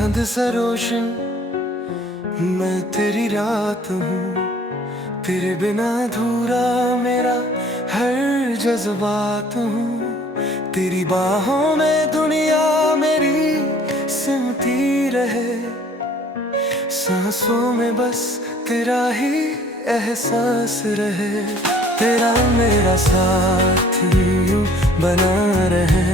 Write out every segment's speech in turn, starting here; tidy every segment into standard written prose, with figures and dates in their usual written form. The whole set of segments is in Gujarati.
चांद सा रोशन मैं तेरी रात हूँ, तेरे बिना अधूरा मेरा हर जज्बात हूँ। तेरी बाहों में दुनिया मेरी सिमटी रहे, सांसों में बस तेरा ही एहसास रहे। तेरा मेरा साथ यूं बना रहे,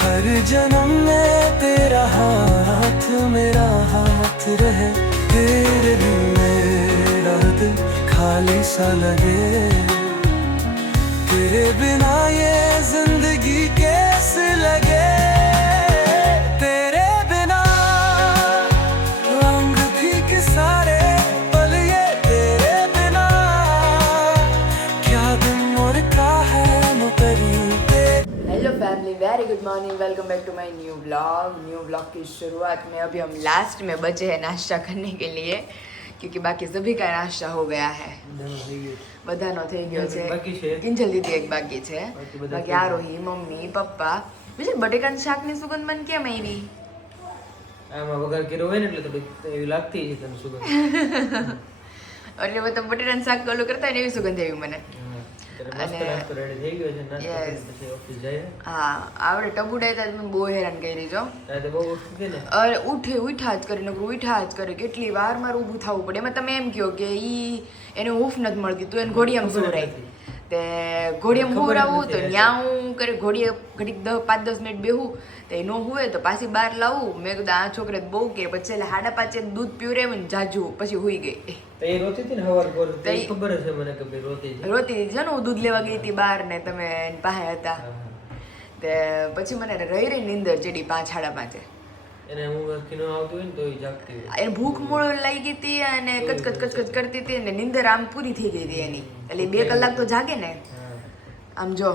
हर जन्म में तेरा हाथ मेरा हाथ रहे। तेरे बिन मेरा दिल खाली सा लगे, तेरे बिना ये जिंदगी कैसे लगे। तेरे बिना रंग फीके सारे पल ये, तेरे बिना क्या दिन और का है मुकरी। Hello family, very good morning, welcome back to my new vlog की शुरुआत में अभी हम लास्ट में बचे हैं नाश्ता करने के लिए, क्योंकि बाकी सभी का नाश्ता हो गया है। બધાનો થઈ ગયો છે, કિંજલ દીદી એક બાકી છે, બાકી આરોહી, મમ્મી, પપ્પા. બીજું બટેકાનું શાકની સુગંધ મને કેમ આવી? આમાં વઘાર કર્યો હોય ને એટલે થોડી એવી લાગતી છે તને સુગંધ. એટલે બધા બટેટાનું શાક ઓલું કરતા હોય ને એવી સુગંધ આવી મને. હા, આવડે ટબુડા હતા તમે બહુ હેરાન કરી જો. અરે ઉઠા જ કરે, નકરું ઉઠા જ કરે. કેટલી વાર મારે ઊભું થવું પડે. એમાં તમે એમ કહો કે ઈ એને હૂફ નથી મળતી, તું એને ઘોડિયામાં સુવરાય. તે ઘોડિયામાં સુવરાવું તો ન્યા હું કરે ઘોડીએ ઘડીક 5-10 મિનિટ બેહું તો એ ન હુવે તો પાછી બહાર લાવું. મેં કીધું આ છોકરે બહુ કે પછી એટલે 5:30 દૂધ પીવરાવે ને જાજુ પછી હુઈ ગઈ. એ રોતી હતી ને હવાર પર, તો ખબર છે મને કે ભાઈ રોતી હતી છે ને. હું દૂધ લેવા ગઈ હતી બહાર ને તમે એની પાસે હતા તે પછી મને રહી નીંદર ચડી 5-5:30. એને હું ન આવતું હોય ને તો એ જાગતી હોય. એને ભૂખ મૂળ લઈ ગઈ હતી અને કચકચ કરતી હતી ને નીંદર આમ પૂરી થઈ ગઈ હતી એની. એટલે 2 કલાક તો જાગે ને. આમ જો,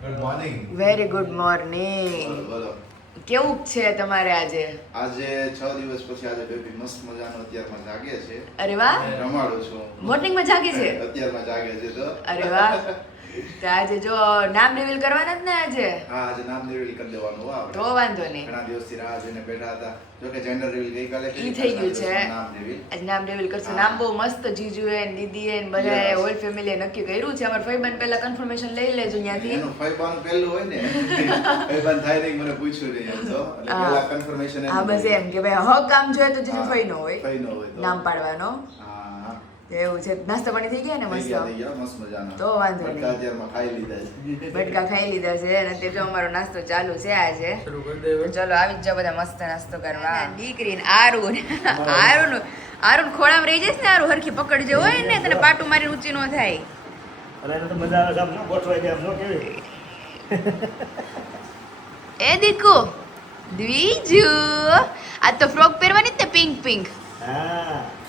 good morning. Very good morning. કેવું છે તમારે આજે? આજે 6 દિવસ પછી આજે બેબી મસ્ત મજાનો અત્યારમાં જાગે છે. અરે વાહ, રમાડું છું. મોર્નિંગમાં જાગે છે? અત્યારમાં જાગે છે તો. અરે વાહ. તો આજે જો નામ રિવીલ કરવાના જ ને આજે? હા, આજે નામ રિવીલ કરી દેવાનું હો આપણે. તો વાંધો નહીં. ઘણા દિવસથી રાહ જોઈને બેઠા હતા. જો કે જેન્ડર રિવીલ ગઈકાલે ઈ થઈ ગયું છે. નામ રિવીલ આજે નામ રિવીલ કરશું. નામ બહુ મસ્ત જીજુએ ને દીદીએ ને બધાએ હોલ ફેમિલીએ નક્કી કર્યું છે. અમાર ફઈબાન પહેલા કન્ફર્મેશન લઈ લેજો ત્યાંથી. એનું ફઈબાનું પહેલું હોય ને. ફઈબાન થાય નહીં, મને પૂછ્યું નહીં એમ તો. એટલે પહેલા કન્ફર્મેશન. હા, બસ એમ કે ભાઈ હક કામ જોઈએ તો જીજુ ફઈ નો હોય. ફઈ નો હોય તો નામ પાડવાનો. એવું છે. નાસ્તા પાણી થઈ ગયા ને? મસ્ત મજાના. તો વાંધો નહીં. અત્યારમાં ખાઈ લીધા છે. બટકા ખાઈ લીધા છે અને તે જો અમારો નાસ્તો ચાલુ છે આજે. ચલો આવી જ જાઓ બધા મસ્ત નાસ્તો કરવા. દીકરી ને આરું ખોળામાં રહી જઈશ ને, આરું હરખી પકડજે હોય ને તને પાટું મારી ઊંચી ન થાય. એ દીકુ દ્વિજુ, આ તો ફ્રોક પહેરવાની જ ને પિંક પિંક.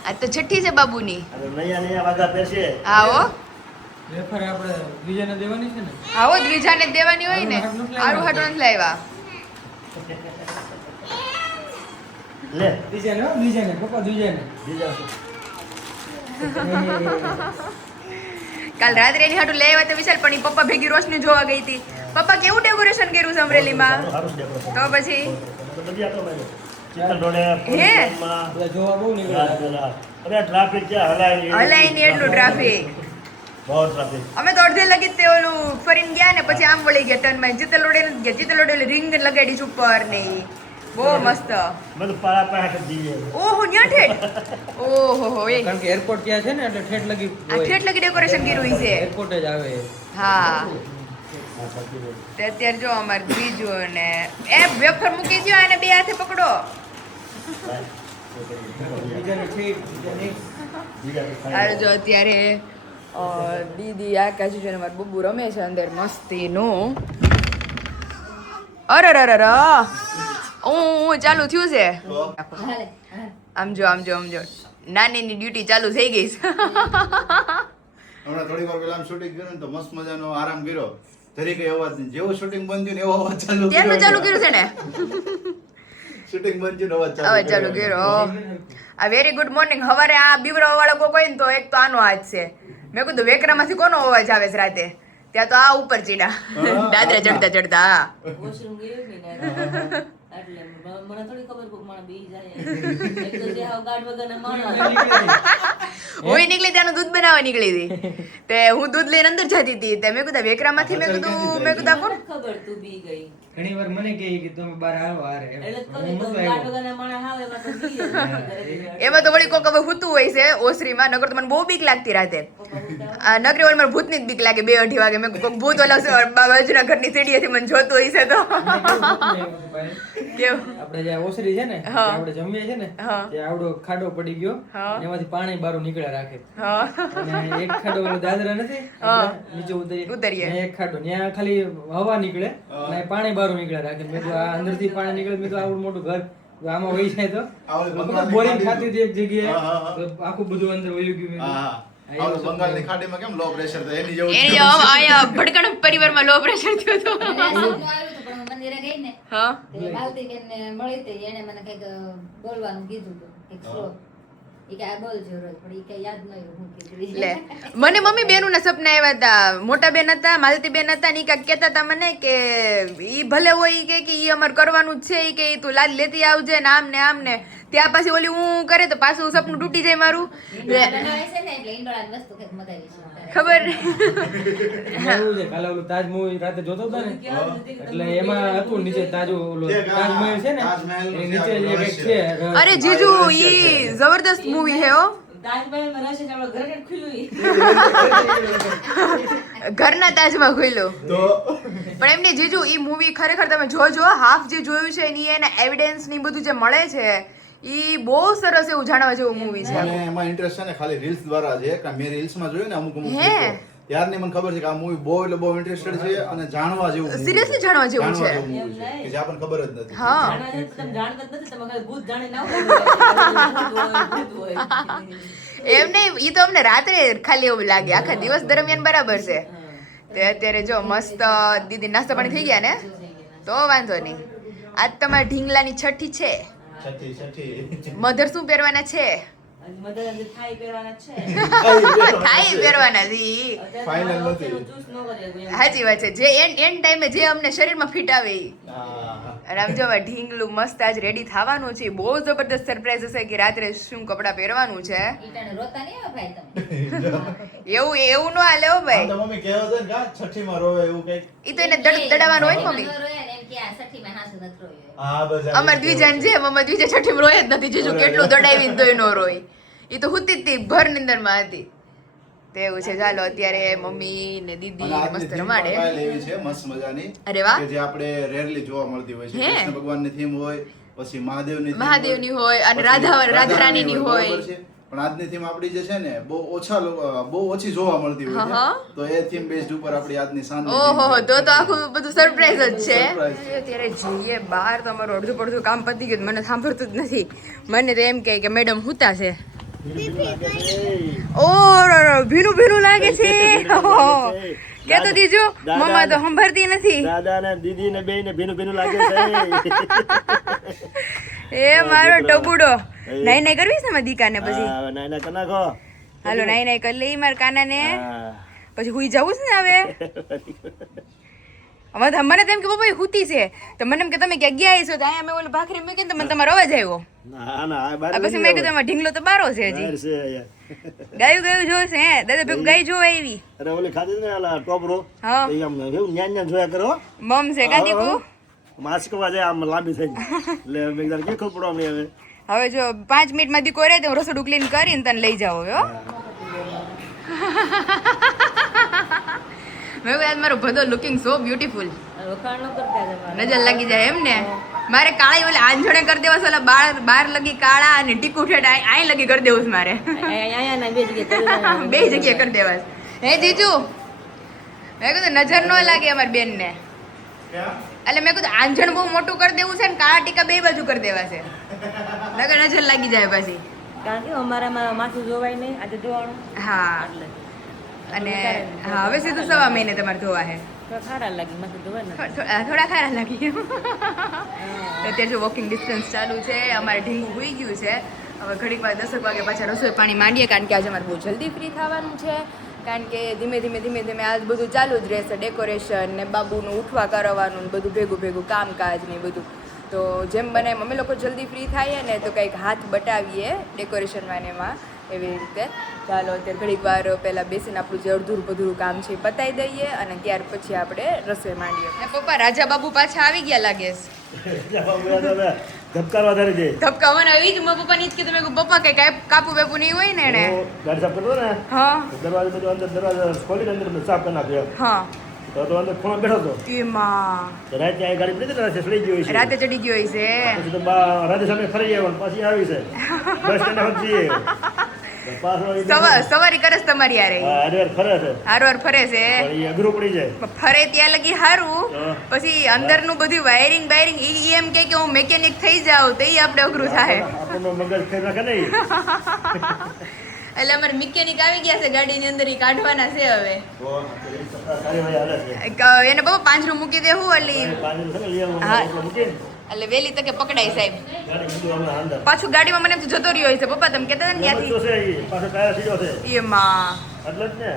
આ તો છઠ્ઠી છે બાબુની. આવો આપણે બીજાને દેવાની છે ને. આવો દ્વિજાને દેવાની હોય ને. આરું હાટું નથી લાવ્યા. લે બીજાને હો, બીજાને પપ્પા બીજાને. કાલ રાત્રે એની હાટું લઈ આવ્યા તો વિશાલ, પણ ઈ પપ્પા ભેગી રોશની જોવા ગઈ હતી. પપ્પા કેવું ડેકોરેશન કર્યું છે અમરેલીમાં? તો પછી જોવા બહુ નીકળ્યા. હલાય ની એટલું ટ્રાફિક. અમે તો અડધે લગી તે ઓલું ફરીને ગયા ને પછી આમ વળી ગયા ટર્નમાં. જીતલોડે નથી ગયા. જીતલોડે રિંગ લગાડી છે ઉપર ને બહુ મસ્ત. ઓહો ન્યા ઠેઠ. ઓહો એ કારણ કે એરપોર્ટ ત્યાં છે ને એટલે ઠેઠ લગી ડેકોરેશન કર્યું છે. એરપોર્ટ જ આવે. હા, તે અત્યારે જો અમારે બીજું ને એ વેફર મૂકી દો, એને 2 હાથે પકડો. હાલ જો અત્યારે દીદી આકાશ છે ને મારું બબ્બુ રમે છે અંદર મસ્તીનું. અરે હું ચાલુ થયું છે. આમ જો નાનીની ડ્યુટી ચાલુ થઈ ગઈ છે. હમણાં થોડી વાર પહેલા શૂટિંગ કર્યું ને તો મસ્ત મજાનો આરામ કર્યો. જરી કઈ અવાજ નહીં. જેવું શૂટિંગ બંધ થયું ને એવો અવાજ ચાલુ કર્યું છે ને. શૂટિંગ બંધ થયું અવાજ ચાલુ કર્યો. આ વેરી ગુડ મોર્નિંગ. હવારે આ બીવરા વાળા કોઈ હોય ને તો એક તો આનો હાથ છે. મેં કીધું વેકરામાંથી કોનો અવાજ આવે છે રાતે? ત્યાં તો આ ઉપર ચીડા દાદરા ચડતા એટલે મને થોડી ખબર કોક માણસ બી જાય એક તો જે હાવ ગાઢ વગરના માણસ હું નીકળી ત્યાંનું દૂધ બનાવવા નીકળી હતી તે હું દૂધ લઈને અંદર જતી હતી તે મેં કીધું વેકરામાંથી મેં કીધું કોણ ખબર તું બી ગઈ ઘણી વાર મને કહે કે તમે બહાર આવો હારે એમ. એટલે હું કહું તો નહોતો ગાઢ આવ્યો. વગરના માણસ આવે એમાં તો બી જાય. એમાં તો વળી કોક હવે હુતું હોય છે ઓસરીમાં નગર તો મને બહુ બીક લાગતી રાતે આ નગરી વાળી મને ભૂતની જ બીક લાગે 2-2:30 વાગે મેં કોક ભૂત ઓલા બાજુના ઘરની સીડીએથી મને જોતું હોય છે તો કેવું આપણે જે ઓસરી છે ને હા. આપણે જમીએ છે ને હા. ત્યાં આવડો ખાડો પડી ગયો હા. અને એમાંથી પાણી બારું નીકળ્યા રાખે હા અને એક ખાડો ઓલો દાદરા નથી હા. આપણે નીચે ઉતરીએ. ઉતરીએ ત્યાં એક ખાડો ત્યાં ખાલી હવા નીકળે અને પાણી બારું નીકળ્યા રાખે મેં કીધું આ અંદરથી પાણી નીકળે મેં કીધું આવડું મોટું ઘર તો આમાં વહી જાય તો બોરિંગ ખાતી હતી એક જગ્યાએ તો આખું બધું અંદર વહી ગયું મેં કીધું. હા આવડે બંગાળની ખાડીમાં કેમ લો પ્રેશર થાય એની જેવું એની આયા ભડકણ પરિવારમાં લો પ્રેશર થયો હતો મને સપનું આવ્યું હતું પણ હું મંદિરે ગઈ ને હા તે માલતીબેનને મળી હતી એને મને કંઈક બોલવાનું કીધું હતું એક શ્લોક ઈ કે આ બોલજો રોજ પણ ઈ કે યાદ ન આવ્યું હું કીધું લે મને મમ્મી બેનું ના સપના આવ્યા હતા મોટા બેન હતા માલતી બેન હતા ને ઈ કાંઈક કહેતા હતા મને કે ઈ ભલે હોય ઈ કે ઈ અમારે કરવાનું જ છે ઈ કે ઈ તું લાદ લેતી આવજે ને આમ ને ત્યાં પાછી ઓલી હું કરે તો પાછું સપનું તૂટી જાય મારું બનાવે છે ને એટલે ઈંડોળાની વસ્તુ કંઈક મગાવી છે ખબર એવું છે કાલે ઓલું તાજ મૂવી રાતે જોતો હતો ને એટલે એમાં હતું નીચે તાજ ઓલો તાજમહેલ છે ને એની નીચે જે કંઈક છે અરે જીજુ ઈ જબરદસ્ત મૂવી હે હો તાજમહેલમાં રહેશે એટલે ઘર કેટ ખુલ્લું ઘરના તાજમાં ખુલ્યો તો પણ એમની જીજુ ઈ મૂવી ખરેખર તમે જોજો હાફ જે જોયું છે એની એના એવિડન્સ ની બધું જે મળે છે ઈ બહુ સરસ એવું જાણવા જેવું મૂવી છે મને એમાં ઇન્ટરેસ્ટ છે ને ખાલી રીલ્સ દ્વારા છે કે મેં રીલ્સમાં જોયું ને અમુક હે? ત્યારની મને ખબર છે કે આ મૂવી બહુ એટલે બહુ ઇન્ટરેસ્ટેડ છે અને જાણવા જેવું movie Seriously છે. જાણવા જેવું છે. movie છે કે જે આપણને ખબર જ નથી હા જાણવા જેવું તો તમે જાણતા જ નથી તમે ખાલી ભૂત જાણી ના હોય ભૂત હોય. એમ નહીં ઈ તો અમને રાત્રે ખાલી એવું લાગે આખા દિવસ દરમિયાન બરાબર છે તે અત્યારે જો મસ્ત દીદી નાસ્તા પાણી થઈ ગયા ને તો વાંધો નહીં આજ તમારા ઢીંગલાની છઠ્ઠી છે છઠ્ઠી મધર શું પહેરવાના છે અને મધર આજે થાઈ પહેરવાના છે થાય પહેરવાના છે ઈ. Final અત્યારે નથી. વખતેનું choose ન કરે એમ. સાચી વાત છે જે એન્ડ ટાઈમે જે અમને શરીરમાં ફિટ આવે ઈ હા. અને આમ જો ઢીંગલું મસ્ત આજ રેડી થવાનું છે બહુ જબરદસ્ત સરપ્રાઈઝ હશે કે રાત્રે શું કપડાં પહેરવાનું છે ઈટાને રોતા નહીં આવે ભાઈ તમે એવું ન હાલે હો આમ ભાઈ તો મમ્મી કહેવત છે ને કે આ છઠ્ઠીમાં રોવે એવું કંઈક. ઈ તો એને દડાવવાનું હોય ને મમ્મી ન રોયા ને એમ કે આ સઠ્ઠીમાં હાસુ નથી રોયો. હા બસ આ અમાર દ્વિજાન છે મમ્મા દ્વિજા છઠ્ઠીમાં રોય જ નથી જીજુ કેટલું દડાવી તોય નો રોય ઈ તો હુતી જ હતી ભર નિંદરમાં હતી તેવું છે ચાલો અત્યારે મમ્મી ને દીદી અને ને આજની મસ્ત theme રમાડે પણ કાંઈ લેવી છે મસ્ત મજાની અરે વાહ. કે જે આપણે રેરલી જોવા મળતી હોય છે હે? કૃષ્ણ ભગવાનની થીમ હોય પછી મહાદેવની theme મહાદેવની હોય અને પછી રાધારાણીની હોય. બરાબર છે. પણ આજની થીમ આપણી જે છે ને બહુ ઓછી જોવા મળતી હોય હા, છે તો એ થીમ બેઝડ ઉપર આપણી આજની સાંજ ઓહો તો આખું બધું સરપ્રાઈઝ જ છે Surprise. અત્યારે જઈએ બહાર તમારું અડધું પડધું કામ પતી ગયું મને સાંભળતું જ નથી મને તો એમ કહે કે મેડમ હુતા છે ઓ ભીનું ભીનું લાગે છે કે તો દીજો મમ્મા તો સંભાળતી નથી દાદા ને દીદી ને બે ને ભીનું ભીનું લાગે છે એ મારો ટબુડો નાઈ નાઈ કરવી છે મારા દીકાને પછી હા, નાઈ ના કરી નાખો હાલો નાઈ નાઈ કરી લઈ મારા કાનાને હા. પછી હુઈ જવું છે ને હવે મને તો એમ કે પપ્પા હુતી છે તો મને એમ કે તમે ક્યાં ગયા છો તો અહીંયા મેં ઓલું ભાખરી મૂકી તો મને તમારો અવાજ આવ્યો ના ના આ બાર આ પછી મેં કીધું એમાં ઢીંગલો તો બારો છે હજી બહાર છે અહીંયા. ગાયું જોશે હે દાદા ભેગું ગાય જોવા આવી અરે ઓલી ખાધી ને ઓલા ટોપરો હા એ આમ કેવું ન્યાન ન્યાન જોયા કરો મમ છે કાદીકુ માસ્કવા જાય આમ લાંબી થઈને એટલે મેં કીધું કે ખબર પડવા હવે હવે જો 5 મિનિટમાં દીકો રહે તો હું રસોડું ક્લીન કરીને તને લઈ જાવ હો મેં કહ્યું મારો બધો લુકિંગ સો બ્યુટીફુલ વખાણ ન કરતા તમારે નજર લાગી જાય એમ ને મારે કાળી ઓલે આંજણે કરી દેવા છે ઓલા બાર લગી કાળા અને ટીકુ ઠેઠ આઈ લગી કરી દેવું છે મારે અહીંયા ના બે જગ્યાએ બે જગ્યાએ કરી દેવા છે હે જીજુ મેં કીધું નજર ન લાગે અમારી બેન ને એટલે મેં કીધું આંજણ બહુ મોટું કરી દેવું છે ને કાળા ટીકા બે બાજુ કરી દેવા છે નકર નજર લાગી જાય પછી કારણ કે અમારામાં માથું જોવાય નહીં આજે જોવાનું હા એટલે અને હા હવે સીધું 1.5 મહિને તમારે ધોવા છે તો ખારા લાગી માથું જોવાય ને થોડા ખારા લાગી તો અત્યારે જો વોકિંગ ડિસ્ટન્સ ચાલુ છે અમારે ઢીંગું હોઈ ગયું છે હવે ઘડીક વાર 10 વાગે પાછા રસોઈ પાણી માંડીએ કારણ કે આજે અમારે બહુ જલ્દી ફ્રી થવાનું છે કારણ કે ધીમે ધીમે આજ બધું ચાલુ જ રહેશે ડેકોરેશન ને બાબુનું ઉઠવા કરવાનું ને બધું ભેગું કામકાજ ને બધું તો જેમ બને એમ અમે લોકો જલ્દી ફ્રી થઈએ ને તો કંઈક હાથ બટાવીએ ડેકોરેશનમાં ને એમાં એવી રીતે. ચાલો અત્યારે ઘડીક વાર પહેલાં બેસીને આપણું જે અડધું બધું કામ છે એ પતાવી દઈએ અને ત્યાર પછી આપણે રસોઈ માંડીએ. ને પપ્પા રાજા બાબુ પાછા આવી ગયા લાગે છે. ધબકાર વધારે છે. ધબકા મને આવી જ મારા પપ્પાની જ કીધું. મેં કીધું પપ્પા કઈ કાપુ બેપુ નહીં હોય ને એને. ગાડી સાફ કરતો ને હા દરવાજો બધું અંદર દરવાજો ખોલીને અંદર બધું સાફ કરી નાખ્યો. હા તો અંદર ખૂણો બેઠો હતો. એમાં તો રાતે આ ગાડી પડી હતી ને ચડી ગઈ છે. રાતે ચડી ગયો છે. પછી તો રાતે સામે ફરી આવ્યો ને પછી આવી છે બસ સ્ટેન્ડ સુધી પાછો સવારી કરે છે તમારી યારે. હારવાર ફરે છે. હારવાર ફરે છે. પણ એ અઘરું પડી જાય. ફરે ત્યાં લગી સારું. હા. પછી અંદરનું બધું વાયરિંગ બાયરિંગ ઈ એમ કે હું મેકેનિક થઈ જાઉં તો ઈ આપણે અઘરું થાય. આપણનો મગજ ખેર નાખે નહીં. એટલે અમારે મિકેનિક આવી ગયા છે ગાડીની અંદર ઈ કાઢવાના છે હવે. સારી ભાઈ હાલે છે. એને બાબા પાંજરું મૂકી દેવું એટલે પાણી છે ને લઈ આવું હા. એટલે મૂકીને એટલે વેલી તકે પકડાય સાહેબ. ગાડી મૂકી હમણાં અંદર. પાછું ગાડીમાં મને એમ તો જતો રહ્યો છે પપ્પા તમે કહેતા હતા ને મગજ તો ત્યાંથી છે ઈ. પાછો ટાયર સીધો છે એમાં. એટલે જ ને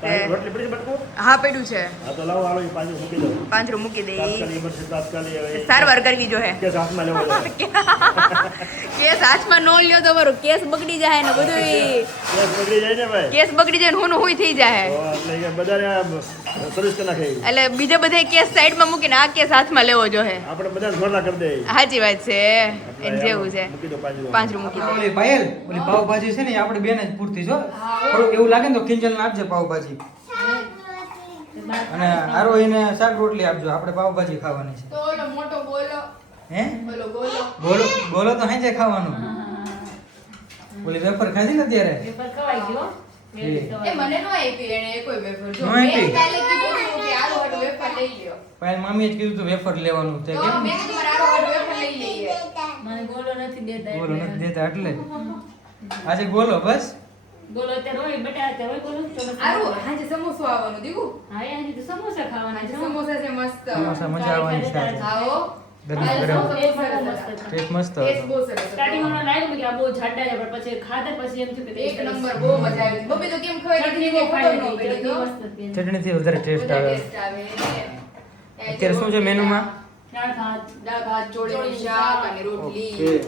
પાણી રોટલી પડી છે બટકું? હા પડ્યું છે. હા તો લાવો હાલો ઈ પાણી મૂકી દો. પાંજરું મૂકી દે. તાત્કાલિક emergency તાત્કાલિક હવે સારવાર કરવી જો હે. કેસ હાથમાં લેવો જોઈએ. કેસ હાથમાં ન લ્યો તો મારું કેસ બગડી જાય ને બધું કેસ બગડી જાય ને ભાઈ. કેસ બગડી જાય ને હું હુંય થઈ જાય. તો એટલે કે બધાને સર્વિસ કરી નાખે ઈ. એટલે બીજા બધા કેસ સાઈડમાં મૂકીને આ કેસ હાથમાં લેવો જો હે. આપણે બધાને ઘોડા કરી દે ઈ. સાચી વાત છે. એને જેવું છે. મૂકી દો પાંજરું. પાંજરું મૂકી દે. ઓલી પાયલ ઓલી પાવભાજી છે ને એ આપણે બેને જ પૂરતી છો. થોડુંક એવું લાગે ને તો કિંજલ આપજે પાવભાજી. અને આરો એને શાક રોટલી આપજો. આપણે પાવભાજી ખાવાની છે. તો ઓલો મોટો બોલો હે બોલો બોલો બોલો બોલો તો હાંજે ખાવાનું. ઓલી વેફર ખાધી ને ત્યારે પેપર ખવાઈ ગયો એ મને નો આપી એને કોઈ વેફર જો નો મેં આપી? કાલે કીધું હતું કે આરો હાટુ વેફર લઈ લ્યો પાયલ મામીએ જ કીધું તું વેફર લેવાનું તે તો કેમ મેં કીધું મારે આરો હાટુ વેફર લઈ લઈએ. મને ગોળો નથી દેતા બોલો એટલે. નથી દેતા એટલે આજે બોલો બસ. ગોળો અત્યારે હોય બટા અત્યારે હોય ગોળો ચોમાસામાં. આરો હાજે સમોસો આવવાનું દીકુ. હા આજે તો સમોસા ખાવાના હાજે છે. સમોસા છે મસ્ત. સમોસા મજા આવવાની છે આજે. આવો ગરમ આજે ગરમ. સમોસા બહુ સરસ હતા. ટેસ્ટ મસ્ત ટેસ્ટ હતો. બહુ સરસ હતો. સ્ટાર્ટિંગમાં મને લાગ્યું કે આ બહુ જાડા છે પણ પછી ખાધા પછી એમ થયું કે એક નંબર બહુ મજા આવી. બબી તો કેમ ખવાય ચટણી ચટણી બહુ ખબર ન ખાઈ પડી તો. ચટણી ચટણીથી વધારે ટેસ્ટ બધા આવે. ટેસ્ટ આવે. અત્યારે શું છે મેનુમાં? દાળ ભાત દાળ ભાત ચોળીનું શાક અને રોટલી.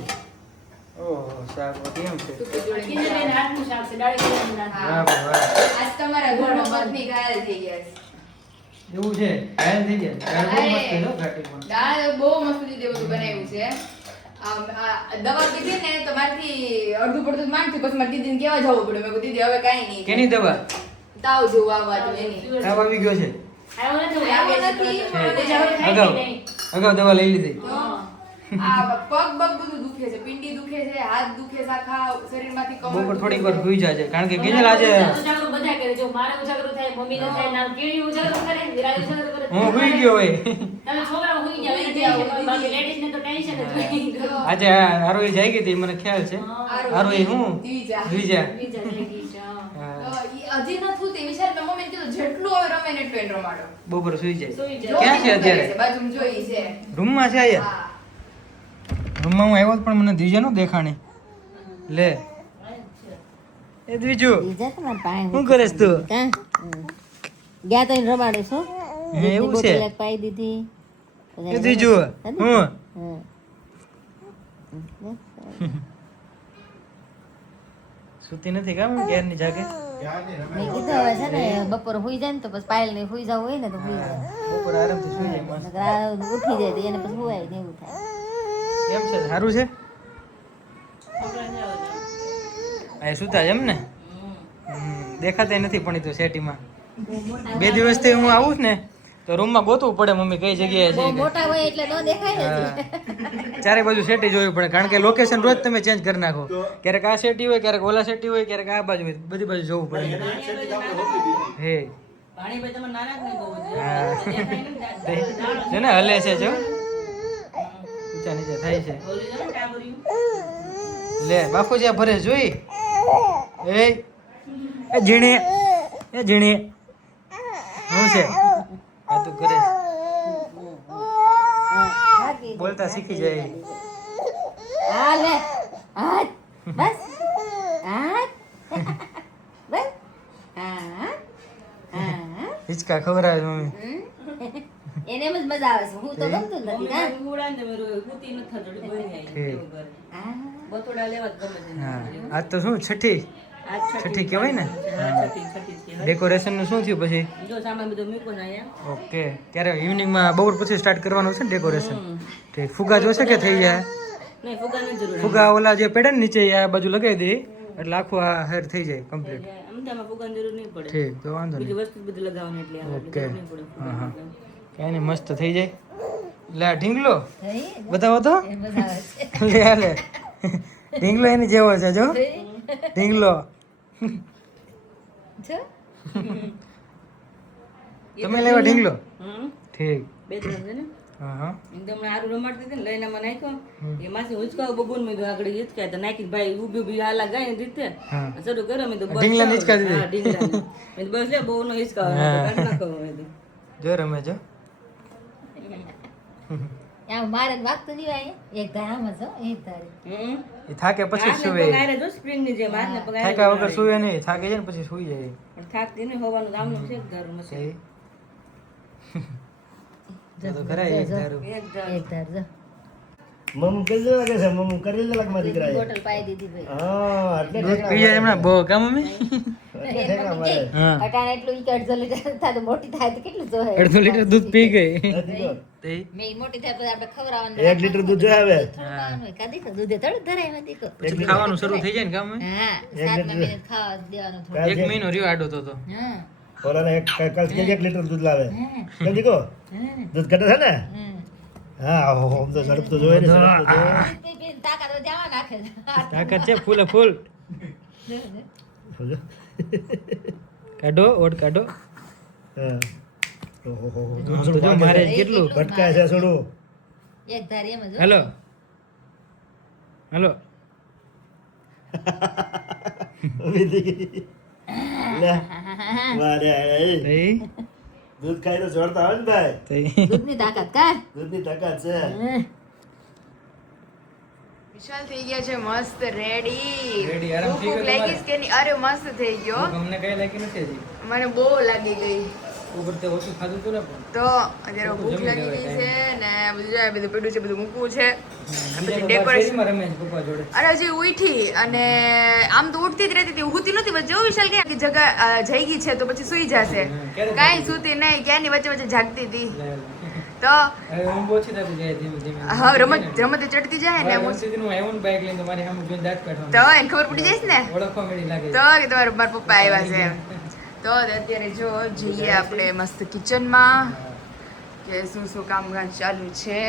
ઓહો શાક કેમ છે? સૂકી જોડે કિંજલબેન હાથનું શાક છે દાળ કિંજલબેન હાથનું. વાહ વાહ. આજ તમારા ઘરમાં મગની ઘાયલ થઈ ગયા છે. એવું છે ઘાયલ થઈ ગયા. દાળ બહુ મસ્ત છે હો ઘાટીમાં. દાળ બહુ મસ્ત રીતે બધું બનાવ્યું છે. આ દવા પીધી ને તો મારથી અડધું પડતું માંગતું પછી મારી દીદીને કેવા જવું પડ્યું. મેં કીધું દીદી હવે કાંઈ નહીં. કેની દવા? તાવ જેવું આવવા એની. તાવ આવી ગયો છે. આવ્યો નથી આવ્યો નથી. પછી હવે ખાઈ અગાઉ નહીં. અગાઉ દવા લઈ લીધી. હા. આ પગ બધું દુખે છે. પિંડી દુખે છે, હાથ દુખે છે, આખા શરીરમાંથી કમર બપોર દુખે થોડીક છે. વાર સુઈ જાજે કારણ કે કિંજલ આજે ઉજાગરો બધા કરે જો મારે ઉજાગરો થાય મમ્મી ને થાય નામ કેવી ઉજાગરો કરે વિરાજ ઉજાગરો કરે હું સુઈ ગયો હોય. તમે છોકરા હુઈ જાવ એને ટેન્શન બાકી લેડીઝ ને તો ટેન્શન જ હોય આજે આરો એ જાય ગઈ હતી મને ખ્યાલ છે. આરો એ હું દીજા. બીજા બીજા લેડીઝ હા. હજી નથી તે વિચાર મેં મમ્મીને કીધું જેટલું હવે રમે ને એટલું એને રમાડો. બપોર સુઈ જાય. સુઈ જાય. ક્યાં છે અત્યારે? બાજુમાં જોઈ છે. રૂમમાં છે અહીંયા. હા. રૂમમાં હું આવ્યો તો પણ મને દીજે નો દેખાણી. લે એ દ્વિજુ શું કરેસ તું? ગયા તો એને રમાડે છો હે, એવું છે? બોટલ એક પાઈ દીધી એ દ્વિજુ હું સુતી નથી કામ ઘેરની જાગે મેં કીધું હવે છે ને બપોર હુઈ જાય ને તો પછી પાયલ ને હુઈ જવું હોય ને તો હુઈ જાય બપોર આરામથી સુઈ જાય મસ્ત. નકર આ ઉઠી જાય તો એને પછી હુવાય ને એવું થાય કેમ છે સારું છે? આ સુતા છે એમ ને? દેખાતા નથી પણ એ તો સેટીમાં 2 દિવસથી હું આવું છું ને તો રૂમમાં ગોતવું પડે મમ્મી કઈ જગ્યાએ બહુ છે કે. મોટા હોય એટલે ન દેખાય ને હા. ચારે બાજુ સેટી જોવી પડે કારણ કે લોકેશન રોજ તમે ચેન્જ કરી નાખો. ક્યારેક આ સેટી હોય, ક્યારેક ઓલા સેટી હોય, ક્યારેક આ બાજુ હોય, બધી બાજુ જોવું પડે. હે પાણીભાઈ તમે નાના જ નહીં બહુ હા. છે ને હલે છે જો ઊંચા નીચે થાય છે. બોલી જાવ ટાબરિયું લે બાપુ જ્યાં ભરે જોઈ એ ઝીણી એ ઝીણી શું છે આ તું કરે બોલતા શીખી જાય. હા લે હાથ બસ હાથ બસ હા હા હિચકા ખવડાવે મમ્મી. એને એમ જ મજા આવે છે હું તો ગમતું જ નથી હા ઉડાય ને મેં કૂતી નથી થતી બોલી આવી એવું કરે બતોડા લેવા જ ગમે છે હા આજ તો શું છઠ્ઠી આ છઠ્ઠી કહેવાય ને છઠ્ઠી ડેકોરેશન નું શું થયું પછી જો સામાન બધું મૂકો ને અહીંયા ઓકે ક્યારે ઇવનિંગમાં બપોર પછી સ્ટાર્ટ કરવાનું છે ને ડેકોરેશન ઠીક ફુગા જોશે કે થઈ જાય નહીં ફુગાની જરૂર ફુગા ઓલા જે પેડે ને નીચે આ બાજુ લગાવી દે એટલે આખું આ હેર થઈ જાય કમ્પ્લીટ અમદામાં ફુગાની જરૂર નહીં પડે ઠીક તો વાંધો નહીં બીજી વસ્તુ બધું લગાવવાની એટલે આ ઓકે જરૂર નહીં પડે હા હા કાંઈ નહીં મસ્ત થઈ જાય લે ઢીંગલો થઈ બતાવો તો એ મજા આવે છે લે ઢીંગલો એની જેવો છે જો ઢીંગલો જો તમે લેવા ઢીંગલો હમ ઠીક બે ત્રણ છે ને હા હા એકદમ આરું રમાડતી હતી ને લઈને મને નાખ્યો એ માસી ઉચકાવ બબુન મેં કીધું આગળ હિચકાય તો નાખી ભાઈ ઊભી ઊભી હાલા ગાય ને રીતે હા. શરૂ કર્યો મેં તો બસ ઢીંગલાને હિંચકા દીધી? હા ઢીંગલાને. મેં કીધું બસ લે બહુ નો હિચકાવ કાઢ નાખો મેં કીધું. જો રમે જો આમ મારે વાગતું નહીં હોય એક ધાર આમ જ હો, એક ધારે હમ. એ થાકે પછી હાથને સુવે પગ હારે જો spring ની જેમ હાથને પગ હારે થાક્યા વગર જોડાય. સુવે નહીં થાકે છે ને પછી સુઈ જાય પણ થાકતી નહીં હોવાનું ગામનું છે એક ધારું મશીન. એ તો ખરા એક ધારું એક ધારું. એક ધાર જો મમ્મી કેટલી લાગે છે મમ્મી કરી લે લાગ મારી દીકરાએ બોટલ પાઈ દીધી ભાઈ હા એટલે દૂધ પી જાય એમના બહુ કામ મમ્મી એટલે ઠેકડા મારે હા અટાણે એટલું ઈ કે અડધો લીટર થાય તો મોટી થાય તો કેટલું જોહે અડધું લીટર દૂધ પી ગઈ નથી તે મેં ઈ મોટી થાય પછી આપણે ખવડાવવાનું 1 લીટર દૂધ જોઈએ હવે ખવડાવવાનું હોય કા દીકરો દૂધે થોડું ધરાય માં દીકરો પછી ખાવાનું શરૂ થઈ જાય ને કામ હા 7 મહિને ખાવા દેવાનું થોડું એક મહિનો રહ્યો આડો તો હા ઓલાને એક કાલ કે 1 લીટર દૂધ લાવે હા કેમ દીકો હા દૂધ ઘટે છે ને હા હા આમ તો ઝડપ તો જોવે ને ઝડપ તો જોવે પી પી તાકાત વધ્યા નાખે તાકાત છે ફૂલે ફૂલ કાઢો ઓટ કાઢો હા ઓહો આમ તો જો મારે કેટલું ભટકાય છે છોડું એક ધાર એમ જ હો. હેલો હેલો લે વારે તઈ દૂધ ખાઈ તો જોડતા આવે ને ભાઈ તઈ દૂધની તાકાત કા દૂધની તાકાત છે વિશાલ થઈ ગયા છે મસ્ત રેડી Ready, આરામ થઈ ગયો લાગીશ કે નહીં અરે મસ્ત થઈ ગયો અમને કઈ લાગી નથી હજી મને બહુ લાગી ગઈ ઉપર તે ઓછું ખાધું હતું ને પણ તો અત્યારે ભૂખ લાગી ગઈ છે ને બધું જાય બધું પડ્યું છે બધું મૂકવું છે બીજા તો બાર decoration- શેરીમાં રમે છે પપ્પા જોડે અરે હજી ઉઠી અને આમ તો ઉઠતી જ રહેતી હતી ઊંઘતી નહોતી વચ્ચે એવું વિશાલ કે જગા જઈ ગઈ છે તો પછી સુઈ જશે ક્યારે કાંઈ સૂતી નહીં ક્યાંની વચ્ચે વચ્ચે જાગતી હતી લે, લે. તો હવે ઊંઘ ઓછી થતી જાય ધીમે ધીમે હા રમત રમતે ચડતી જાય ને હવે એમ સુધી હું આવ્યો ને બાઇક લઈને તો મારી સામે જોઈને દાંત કાઢવાનું. તો એને ખબર પડી જઈશ ને ઓળખવા મળી લાગે તો કે તમારા મારા પપ્પા આવ્યા છે એમ તો અત્યારે જો જઈએ આપણે મસ્ત કિચનમાં કે શું શું કામકાજ ચાલુ છે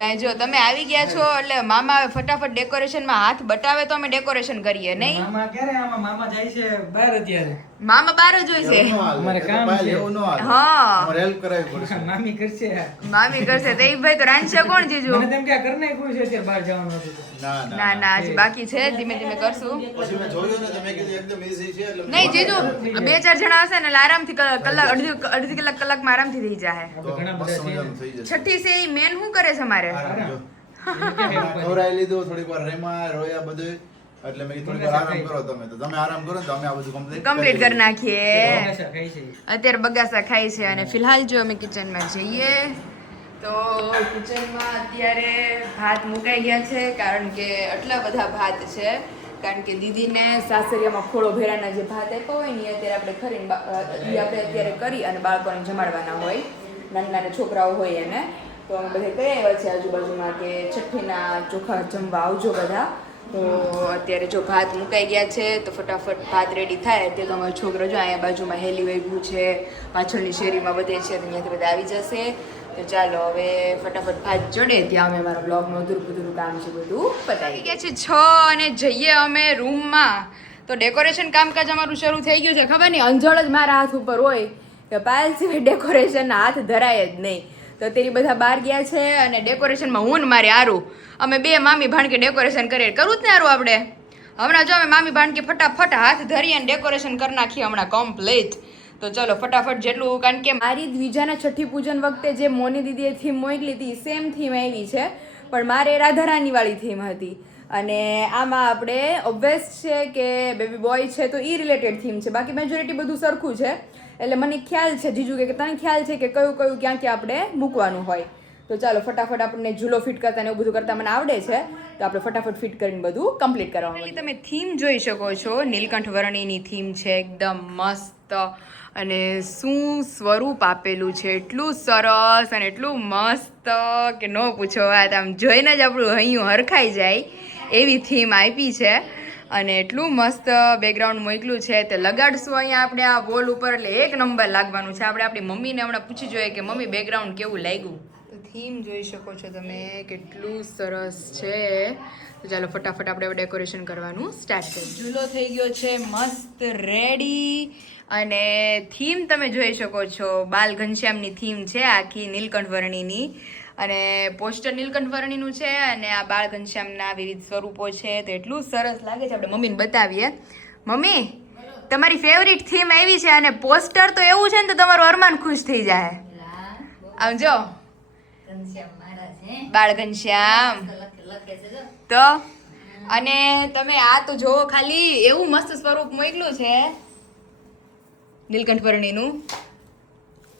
અને જો તમે આવી ગયા છો એટલે મામા હવે ફટાફટ ડેકોરેશનમાં હાથ બતાવે તો અમે ડેકોરેશન કરીએ નહીં મામા ક્યારે આમાં મામા જાય છે બહાર અત્યારે મામા બાર જ હોય છે એવું ન હાલે. અમારે કામ ભાઈ, છે. એવું ન હાલે. હા અમારે help કરાવવી પડશે. મામી કરશે મામી કરશે તો એ ભાઈ તો રાંધશે કોણ જીજુ મને તેમ કે આ કરી નાખ્યું છે અત્યારે બહાર જવાનું હતું તો. ના ના ના હજી બાકી છે ધીમે ધીમે કરશું પછી મેં જોયું ને તો મેં કીધું એકદમ easy છે એટલે નહીં જીજુ 2-4 જણા હશે ને એટલે આરામથી કલાક અડધી કલાકમાં આરામથી થઈ જાય તો ઘણા બધા મસ્ત છે. મજાનું થઈ જશે. છઠ્ઠી છે એ મેન શું કરે છે મારે આરામ જો. એને ખવડાવી લીધું થોડીક વાર રેમા રોયા બધું એટલે મેં કીધું થોડીક વાર આરામ કરો તમે તો તમે આરામ કરો ને તો અમે આ બધું કમ્પ્લીટ કરી નાખીએ બગાસા ખાય છે. અત્યારે બગાસા ખાય છે અને ફિલહાલ જો અમે કિચનમાં જઈએ તો કિચનમાં અત્યારે ભાત મુકાઈ ગયા છે કારણ કે આટલા બધા ભાત છે કારણ કે દીદીને સાસરિયામાં ખોળો ભેરાના જે ભાત આપ્યા હોય ને એ અત્યારે આપણે ખરીને એ આપણે અત્યારે કરી અને બાળકોને જમાડવાના હોય નાના નાના છોકરાઓ હોય એને તો અમે બધે કહી આવ્યા છે આજુબાજુમાં કે છઠ્ઠીના ચોખા જમવા આવજો બધા તો અત્યારે જો ભાત મુકાઈ ગયા છે તો ફટાફટ ભાત રેડી થાય તે તો અમારો છોકરો જો અહીંયા બાજુમાં હેલી વાગ્યું છે પાછળની શેરીમાં બધે છે તો અહીંયાથી બધા આવી જશે તો ચાલો હવે ફટાફટ ભાત ચડે ત્યાં અમે અમારા બ્લોગનું અધૂરું કામ છે બધું પતાવી ગયા છે 6 અને જઈએ અમે રૂમમાં તો ડેકોરેશન કામકાજ અમારું શરૂ થઈ ગયું છે ખબર નહીં અંજળ જ મારા હાથ ઉપર હોય કે પાયલ સિવાય ડેકોરેશનના હાથ ધરાય જ નહીં તો તેરી બધા બહાર ગયા છે અને ડેકોરેશનમાં હું ને મારે આરું અમે બે મામી ભાણકી ડેકોરેશન કરીએ કરવું જ ને આરું આપણે હમણાં જો અમે મામી ભાણકી ફટાફટ હાથ ધરી અને ડેકોરેશન કરી નાખીએ હમણાં કમ્પ્લીટ તો ચલો ફટાફટ જેટલું કારણ કે મારી દ્વિજાના છઠ્ઠી પૂજન વખતે જે મોની દીદીએ થીમ મોકલી હતી સેમ થીમ આવી છે પણ મારે રાધારાણીવાળી થીમ હતી અને આમાં આપણે ઓબ્વિયસ છે કે બેબી બોય છે તો એ રિલેટેડ થીમ છે બાકી મેજોરિટી બધું સરખું છે એટલે મને ખ્યાલ છે જીજુ કે તને ખ્યાલ છે કે કયું કયું ક્યાં ક્યાં આપણે મૂકવાનું હોય. તો ચાલો ફટાફટ આપણને ઝૂલો ફિટ કરતા ને એવું બધું કરતા મને આવડે છે, તો આપણે ફટાફટ ફિટ કરીને બધું કમ્પ્લીટ કરવાનું. તમે થીમ જોઈ શકો છો, નીલકંઠ વર્ણિની થીમ છે, એકદમ મસ્ત. અને શું સ્વરૂપ આપેલું છે, એટલું સરસ અને એટલું મસ્ત કે ન પૂછો વાત. આમ જોઈને જ આપણું હૈયું હરખાઈ જાય એવી થીમ આપી છે. અને એટલું મસ્ત બેકગ્રાઉન્ડ મોકલું છે, તે લગાડશું અહીંયા આપણે આ વોલ ઉપર, એટલે એક નંબર લાગવાનું છે. આપણે આપણી મમ્મીને હમણાં પૂછી જોઈએ કે મમ્મી બેકગ્રાઉન્ડ કેવું લાગ્યું. તો થીમ જોઈ શકો છો તમે, કેટલું સરસ છે. તો ચાલો ફટાફટ આપણે ડેકોરેશન કરવાનું સ્ટાર્ટ કરીએ. ઝૂલો થઈ ગયો છે મસ્ત રેડી. અને થીમ તમે જોઈ શકો છો, બાલ ઘનશ્યામની થીમ છે આખી નીલકંઠ વર્ણિની. અને પોસ્ટર નીલકંઠ વર્ણિનું છે અને આ બાળ ઘનશ્યામના વિવિધ સ્વરૂપો છે. તો એટલું સરસ લાગે છે, આપણે મમ્મીને બતાવીએ. મમ્મી, તમારી ફેવરિટ થીમ આવી છે અને પોસ્ટર તો એવું છે ને તો તમારું અરમાન ખુશ થઈ જાય. આમ જો બાળ ઘનશ્યામ તો. અને તમે આ તો જો ખાલી એવું મસ્ત સ્વરૂપ મોકલું છે નીલકંઠ વર્ણિનું,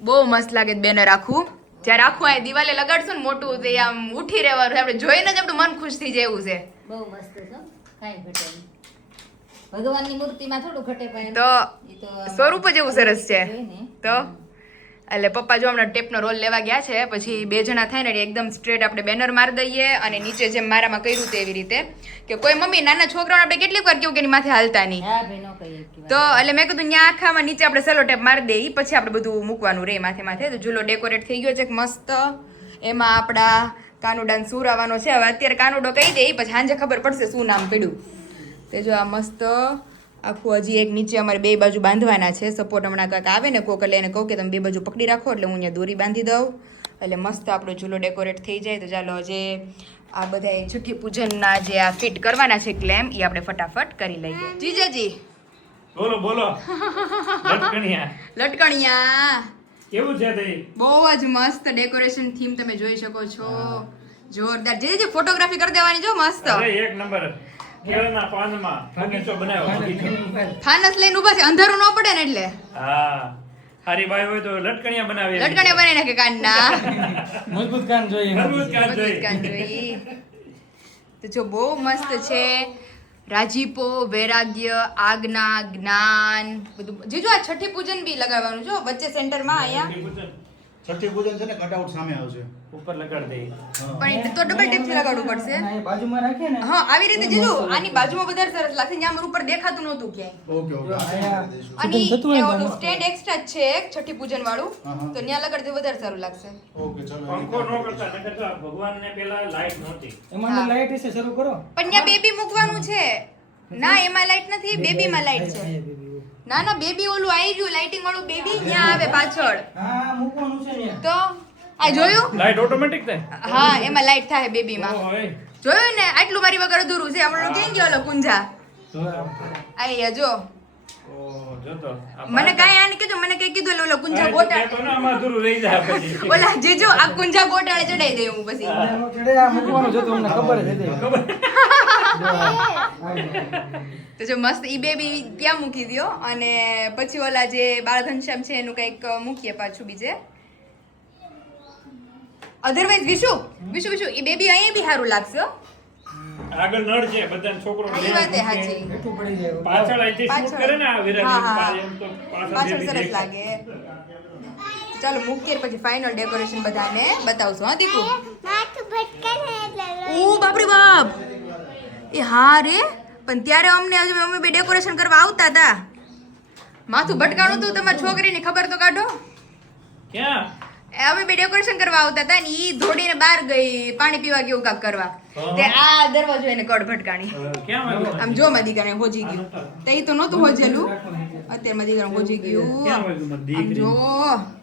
બહુ મસ્ત લાગે બેનર આખું. જ્યારે આખું આ દિવાલે લગાડશું ને મોટું, તે આમ ઉઠી રહેવાનું, આપણે જોઈને જ આપણું મન ખુશ થઈ જાય એવું છે. બહુ મસ્ત છે, કાંઈ ઘટે નહીં. ભગવાનની મૂર્તિમાં થોડું ઘટે પણ તો ઈ તો સ્વરૂપ જ એવું સરસ છે. જોઈને. તો એટલે પપ્પા જો હમણાં ટેપનો રોલ લેવા ગયા છે, પછી 2 જણા થાય ને એકદમ સ્ટ્રેટ આપણે બેનર મારી દઈએ. અને નીચે જેમ મારામાં કર્યું હતું એવી રીતે, કે કોઈ મમ્મી નાના છોકરાઓને આપણે કેટલીક વાર કેવું કે એની માથે હાલતા નહીં, હા ભાઈ નો કહીએ કે વાત. તો એટલે મેં કીધું ત્યાં આખામાં નીચે આપણે સેલો ટેપ મારી દઈએ, પછી આપણે બધું મૂકવાનું રે માથે માથે. તો ઝૂલો ડેકોરેટ થઈ ગયો છે મસ્ત. એમાં આપણા કાનુડાને સૂર આવવાનો છે. હવે અત્યારે કાનુડો કહી દે, પછી સાંજે ખબર પડશે શું નામ પડ્યું. તે જો આ મસ્ત આખું હજી એક નીચે અમારે 2 બાજુ બાંધવાના છે. સપોર્ટ હમણાં કાંઈક આવે ને કોક, એટલે એને કહું કે તમે 2 બાજુ પકડી રાખો, એટલે હું અહીંયા દોરી બાંધી દઉં, એટલે મસ્ત આપણો ઝૂલો ડેકોરેટ થઈ જાય. તો ચાલો જે આ બધા છઠ્ઠી પૂજનના જે આ ફિટ કરવાના છે ક્લેમ, એ આપણે ફટાફટ કરી લઈએ. જીજાજી બોલો બોલો. લટકણિયા લટકણિયા કેવું છે તે? બહુ જ મસ્ત ડેકોરેશન થીમ તમે જોઈ શકો છો, જોરદાર. જે ફોટોગ્રાફી કરી દેવાની જો મસ્ત. અરે એક નંબર. કેળના પાનમાં બગીચો બનાવ્યો, બગીચો. ફાનસ લઈને ઊભા છે, અંધારું ન પડે ને એટલે. હા, હારી બાઈ હોય તો લટકણિયા બનાવે. લટકણિયા બનાવી નાખે કાનના. મજબૂત કાન જોઈએ. મજબૂત કાન મજબૂત જોઈએ. કાન જોઈ. તો જો બહુ મસ્ત છે. રાજીપો, વૈરાગ્ય, આજ્ઞા, જ્ઞાન, બધું. જીજુ આ છઠ્ઠી પૂજન બી લગાવવાનું જો વચ્ચે સેન્ટરમાં અહીંયા. છઠ્ઠી પૂજન છે ને કટઆઉટ સામે આવશે. ઉપર લગાડી દઈએ. પણ એ તો ડબલ ટેપથી લગાડવું પડશે. અને એ બાજુમાં રાખીએ ને, હા, આવી રીતે જીજુ આની બાજુમાં વધારે સરસ લાગશે. ત્યાં અમારું ઉપર દેખાતું નહોતું ક્યાંય. Okay okay. અહીંયા અને થતું હોય એ ને ઓલું તો સ્ટેન્ડ એક્સ્ટ્રા છે એક છઠ્ઠી પૂજન વાળું, તો ત્યાં લગાડજો વધારે સારું લાગશે. ઓકે ચલો. પંખો ન કરતા, નકર તો ભગવાનને પેલા લાઈટ નહોતી. એમાં લાઈટ હશે, શરૂ કરો. પણ ત્યાં બેબી મૂકવાનું છે. ના, એમાં લાઈટ નથી, બેબીમાં લાઈટ છે. અહીંયા બેબી. ના ના, બેબી ઓલું આવી ગયું, લાઇટિંગ વાળું બેબી ત્યાં આવે પાછળ. હા, મૂકવાનું છે ને. તો આ જોયું? લાઈટ ઓટોમેટિક થાય. હા, એમાં લાઈટ થાય બેબીમાં. ઓય. જોયું ને, આટલું મારી વગર અધૂરું છે. આપણો ક્યાં ગયો ઓલો કુંજા? આયા જો. ઓ જોતો. મને કાંઈ આને કીધું, મને કઈ કીધું ઓલો કુંજા આ ગોટા. તો ને આમાં અધૂરું રહી જાય પછી. ઓલા જીજુ આ કુંજા ગોટાળે ચડાઈ દે હું પછી. એનો ચડે આ મૂકવાનું છે તો અમને ખબર જ હતી. તો જો મસ્ત ઈ બેબી ત્યાં મૂકી દ્યો. અને પછી ઓલા જે બાળ ઘનશ્યામ છે એનું કંઈક મૂકીએ પાછું બીજે. અધરવાઇઝ વિશુ ઈ બેબી અહીંયા બી સારું લાગશે હો. આગળ નળ છે, બધાને છોકરો આ ઈ વાત એ સાચી. એટલું પડી જાય. પાછળ અહીંથી શૂટ કરે ને આ વિરાટ હા, હા. એમ તો પાછળ પાછળ સરસ બેબી લાગે. ચાલો મૂકીએ પછી ફાઇનલ ડેકોરેશન બધાને બતાવશું. હા દીકુ, ઓ બાપ રે બાપ, એ હા રે. પણ ત્યારે અમને હજુ અમે બે ડેકોરેશન કરવા આવતા હતા. માથું ભટકાણું હતું તમારી છોકરીની, ખબર તો કાઢો. ક્યાં? અમે બે ડેકોરેશન કરવા આવતા હતા ને ઈ દોડીને બહાર ગઈ પાણી પીવા કેવું કાક કરવા. તે આ દરવાજો એને કડ ભટકાણી. ક્યાં વાગ્યું? આમ જો મારી દીકરાને હોજી ગયું. તે ઈ તો નહોતું હોજેલું, અત્યારે મારી દીકરાને હોજી ગયું. ક્યાં વાગ્યું મારી આમ જો.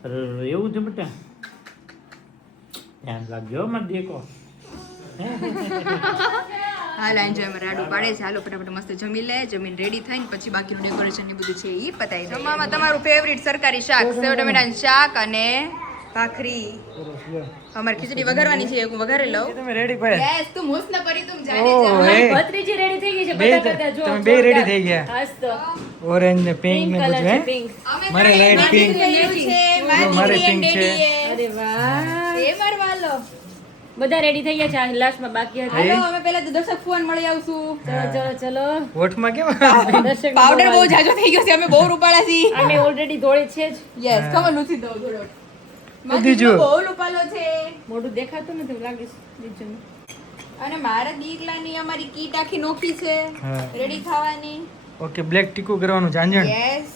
અરે, એવું છે બેટા? ધ્યાન રાખજો મત દેખો. હાલ એન્જોય માં રાડું પાડે છે. હાલો ફટાફટ મસ્ત જમી લે, જમીન રેડી થઈને પછી બાકીનું ડેકોરેશન ને બધું છે ઈ પતાવી દે. જમવામાં તમારું ફેવરિટ સરકારી શાક, સેવ ટમેટાનું શાક અને ભાખરી સરસ લ્યો. અમારી ખીચડી વઘારવાની છે હું વઘારી લઉં તમે રેડી ભાઈ યસ તું મુસ્ત ન પરી તું જાને ઓહ, જા અમારી એ. ભત્રીજી રેડી થઈ ગઈ છે બે બધા કરતા જો તમે બે રેડી થઈ ગયા હાસ તો ઓરેન્જ ને પિંક પિંક ને કલર બધું છે હે પિંક અમે મારે ત્રણેય light pink. matching છે મારે મારી pink છે. અરે વાહ એ મારવાલો બધા રેડી થઈ ગયા છે આ લાસ્ટમાં બાકી હતા હાલો અમે પહેલા તો દર્શક ફોન મળી આવશું ચલો ચલો ચલો હોઠમાં કેમ દર્શક પાવડર બહુ જાજો થઈ ગયો છે અમે બહુ રૂપાળા છીએ અને ઓલરેડી ધોળી છે જ યસ ખબર નથી દો થોડો બીજું. બહુ રૂપાળો છે મોઢું દેખાતું નથી એવું લાગે છે બીજું અને મારા દીકલાની અમારી કીટ આખી નોખી છે હા. રેડી થવાની ઓકે બ્લેક ટીકું કરવાનું જાંજણ યસ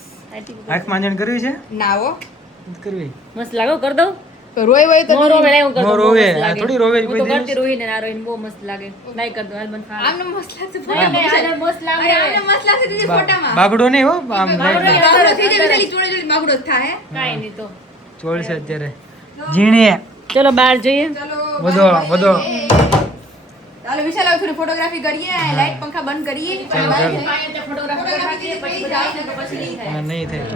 હાથમાં જાંજણ કરવી છે નાવો નથી કરવી મસ્ત લાગો કર દઉં તો રોય હોય તો નો રોવે હું કર નો દઉં રોવે. બહુ મસ્ત આ લાગે. થોડી રોવે હું કોઈ તો દિવસ. કરતી રોહીને ના રોહીને બહુ મસ્ત લાગે નહીં કર દઉં હાલ બન ફાવે આમને મસ્ત લાગશે નહીં, નહીં, આને મસ્ત લાગે આમને મસ્ત લાગશે દીદી ફોટામાં બાગડો નહીં હો આમ બાગડો light માગડો થઈ જાય વિશાલી જોડે જોડે માગડો જ થાય કાંઈ નહીં તો ચોળ છે અત્યારે ઝીણીએ ચલો બહાર જઈએ ચલો વધો વધો ચાલો વિશાલ હવે થોડી ફોટોગ્રાફી કરીએ લાઈટ પંખા બંધ કરીએ ચાલો, ચાલો. ફોટોગ્રાફી પછી બધા આવશે તો પછી નહીં થાય હા, નહીં થાય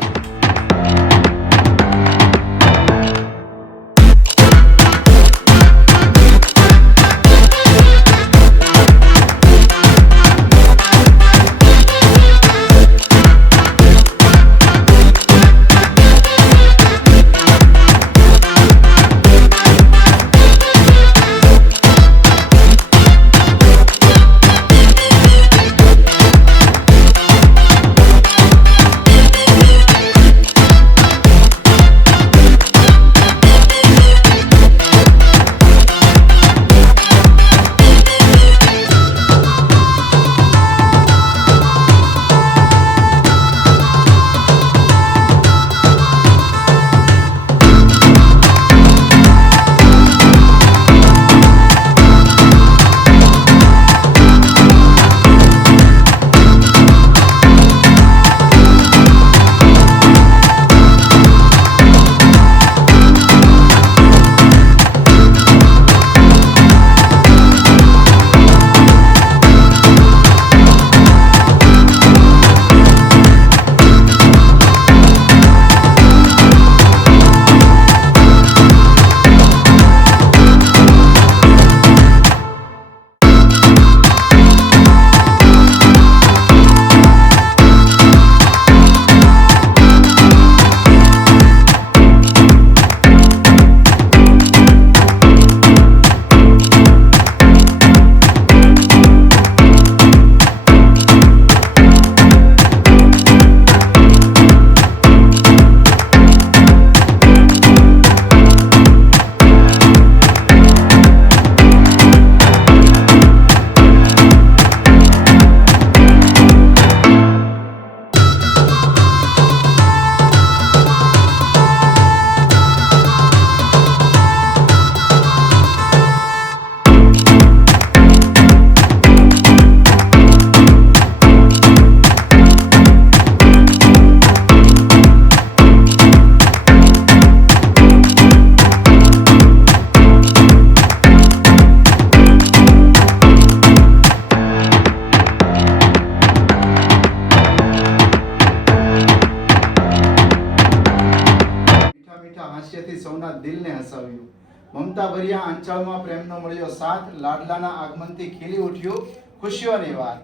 હાસ્યથી સૌના દિલને હસાવ્યું. મમતા ભર્યા આંચળમાં પ્રેમનો મળ્યો સાથ, લાડલાના આગમનથી ખીલી ઉઠ્યું ખુશીઓની વાત.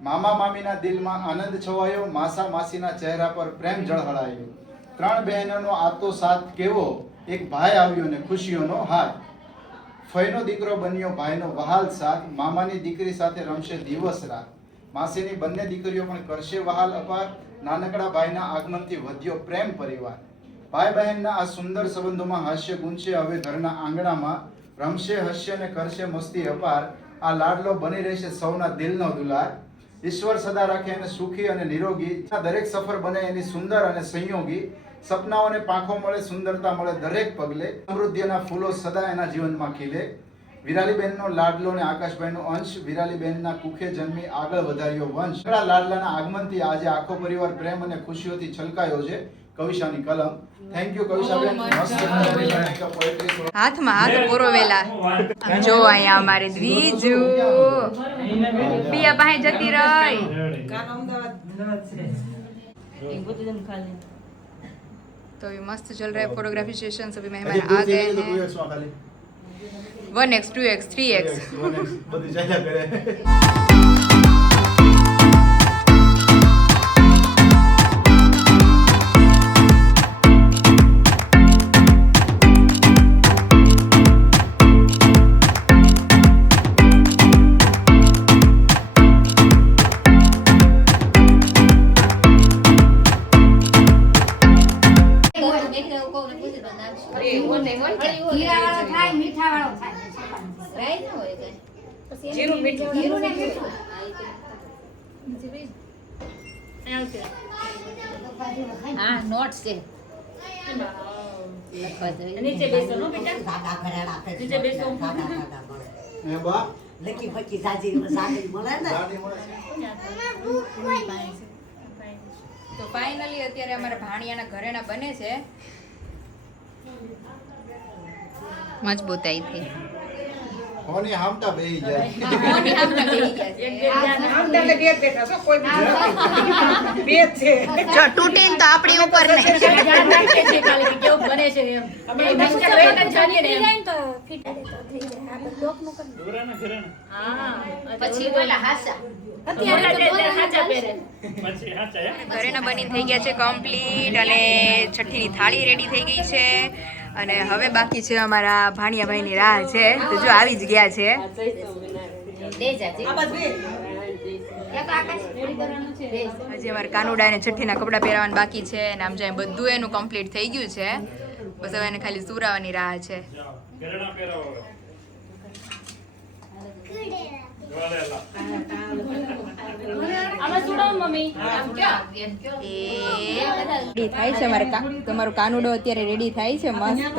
મામા મામીના દિલમાં આનંદ છવાયો, માસા માસીના ચહેરા પર પ્રેમ ઝળહળાયો. ત્રણ બહેનોનો આતો સાથ કેવો, એક ભાઈ આવ્યો ને ખુશીઓનો હાથ. ફઈનો દીકરો બન્યો ભાઈનો વહાલ સાથ, મામાની દીકરી સાથે રમશે દિવસ રાત. માસીની બંને દીકરીઓ પણ કરશે વહાલ અપાર, નાનકડા ભાઈના આગમનથી વધ્યો પ્રેમ પરિવાર. ભાઈ બહેનના આ સુંદર સંબંધોમાં હાસ્ય ગુંજશે હવે ઘરના આંગણામાં, રમશે હસ્ય ને કરશે મસ્તી અપાર. આ લાડલો બની રહેશે સૌના દિલનો દુલાર. ઈશ્વર સદા રાખે એને સુખી અને નિરોગી, દરેક સફર બને એની સુંદર અને સંયોગી. સપનાઓને પાંખો મળે, સુંદરતા મળે દરેક પગલે, સમૃદ્ધિના ફૂલો સદા એના જીવનમાં ખીલે. વિરાલીબેનનો લાડલો ને આકાશભાઈનો અંશ, વિરાલીબેનના કુખે જન્મી આગળ વધાર્યો વંશ. લાડલાના આગમનથી આજે આખો પરિવાર પ્રેમ અને ખુશીઓથી છલકાયો છે. કવિશાની કલમ. થેન્ક યુ કવિશાબેન. મસ્ત હાથમાં હાથ પોરોવેલા જો અહીંયા અમારે દ્વિજુ પિયા પાસે જતી રહી. એક બધું ખાલી तो अभी मस्त चल रहा है फोटोग्राफी सेशन। अभी હજી मेहमान आ દૂર गए થઈ ગયું તો हैं 2x માં ખાલી 1x 2x 3x 1x બધી ચાલ્યા કરે જીરાવાળો થાય મીઠાવાળો થાય રાઈ ન હોય કે જીરું મીઠું હા નોટ છે નીચે બેસો નો બેટા નીચે બેસો એ બા લકી ફકી સાજી સાજી મળે ને દાડી મળે તો ફાઇનલી અત્યારે અમારા ભાણિયાના ઘરેના બને છે મજબૂતાઈ થી હોની હામટા બેહી જાય મોની હામટા બેહી ગયા છે જો તૂટીને તો આપણી ઉપર ને કેવું બને છે એમ પછી બોલા હાસા ઘરેના બની થઈ ગયા છે કમ્પ્લીટ અને છઠ્ઠીની થાળી રેડી થઈ ગઈ છે અને હવે બાકી છે અમારા ભાણિયાભાઈની રાહ છે તો જો આવી જ ગયા છે હજી અમારે કાનુડાને છઠ્ઠીના કપડાં પહેરાવાના બાકી છે અને આમ જાય બધું એનું કમ્પ્લીટ થઈ ગયું છે બસ હવે એને ખાલી સુરાવાની રાહ છે રેડી થાય છે અમારે તમારો કાનુડો અત્યારે રેડી થાય છે મસ્ત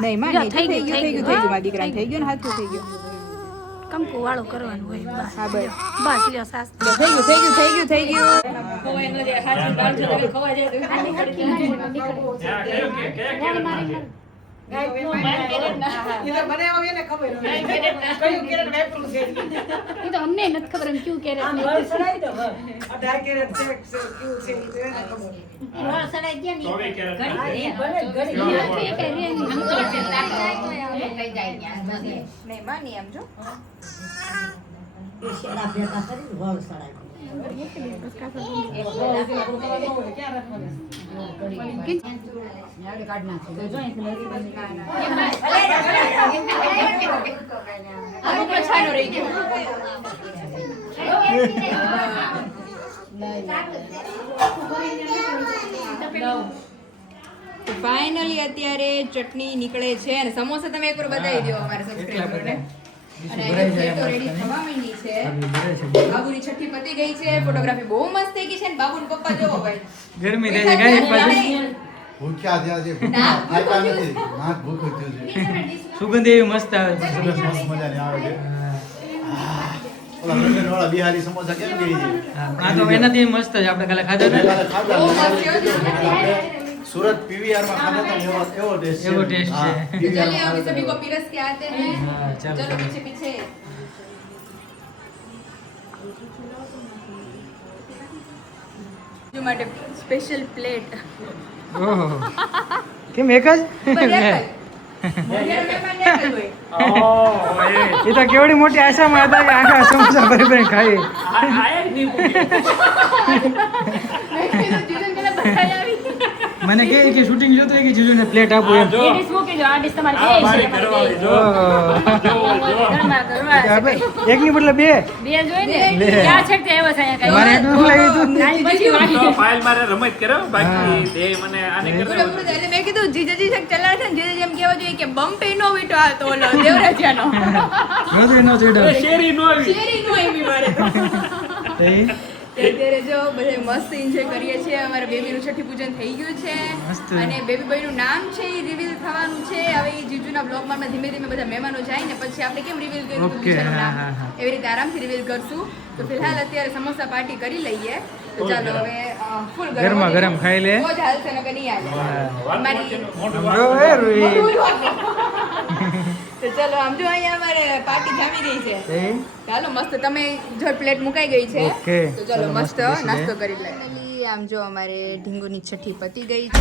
નહીં માં થઈ ગયું મારા દીકરાને થઈ ગયું ને હાથું થઈ ગયું કંકુ વાળું કરવાનું હોય બસ હા બસ બસ લ્યો સાસ થઈ ગયું ખવાય ન જાય હાજી બાળ છે તમે ખવાય જાય એ તો અમને નથી ખબર એમ ક્યું કે નહીં માં નહીં આમ જો શેડા ભેગા કરી વળ સડાય ફાઇનલી અત્યારે ચટણી નીકળે છે અને સમોસા તમે એકવાર બતાવી દો અમારા સબસ્ક્રાઇબરને અને પ્લેટો રેડી થવા માંડી છે બાબુની છઠ્ઠી પતી ગઈ છે ફોટોગ્રાફી બહુ મસ્ત થઈ ગઈ છે ને બાબુના પપ્પા જોવો ભાઈ ગરમી થઈ ગઈ પાછી ભૂખ્યા થયા છે આપ્યા નથી નાક ભૂખ્યું થયું છે સુગંધ એવી મસ્ત આવે છે સરસ મસ્ત મજાની આવે છે ઓલા લંડન વાળા બિહારી સમોસા કેમ ગઈ છે આ તો એનાથી મસ્ત જ આપણે કાલે ખાધા મેં હતા કાલે બહુ ખાધા મસ્ત થયો છે. આપણે सूरत पीवीआर में खाधा था एवो टेस्ट एवो टेस्ट है। चलिए अभी सभी को पिरस के आते हैं हाँ, चलो, चलो चलो। पीछे पीछे जो માટે સ્પેશિયલ પ્લેટ ઓહો કેમ એક જ એ તો કેવડી મોટી આશામાં હતા કે આખા સમોસા ભરી ભરી ખાઈ મને કે શૂટિંગ જોતો હોય કે જીજુને પ્લેટ આપો એમ એકની બદલે બે મારે એટલું લાગ્યું હતું ફાઇલ મારે રમત કરો બાકી તે મને આને પૂરો પૂરો એટલે મેં કીધું જીજાજી શક ચલાવે છે ને જીજાજી એમ કહેવા જોઈએ કે બમ્પે નો વીટો આ તો ઓલો દેવરાજાનો નહોતું એનો ચેડો શેરી નો આવી શેરી નો આવી મારે તો. એ અત્યારે લેજો. બધે મસ્ત એન્જોય કરીએ છીએ. અમારા બેબીનું છઠ્ઠી પૂજન થઈ ગયું છે અને બેબી ભાઈનું નામ છે એ રિવીલ થવાનું છે. હવે એ જીજુના બ્લોગમાં ધીમે ધીમે બધા મહેમાનો જાય ને પછી આપણે કેમ રિવીલ કર્યું જીજુનું નામ એવી રીતે આરામથી રિવીલ કરશું. તો ફિલહાલ અત્યારે સમોસા પાર્ટી કરી લઈએ. તો ચાલો હવે ફૂલ ગરમા ગરમ ખાઈ લે. બહુ જ હાલશે નકર નહીં હાલે. મારી તો ચલો આમ જો અહીંયા અમારે પાર્ટી જામી ગઈ છે. ચાલો મસ્ત તમે જો પ્લેટ મુકાઈ ગઈ છે. તો ચલો મસ્ત નાસ્તો કરી લઈએ. આમ જો અમારે ઢીંગુની છઠ્ઠી પતી ગઈ છે.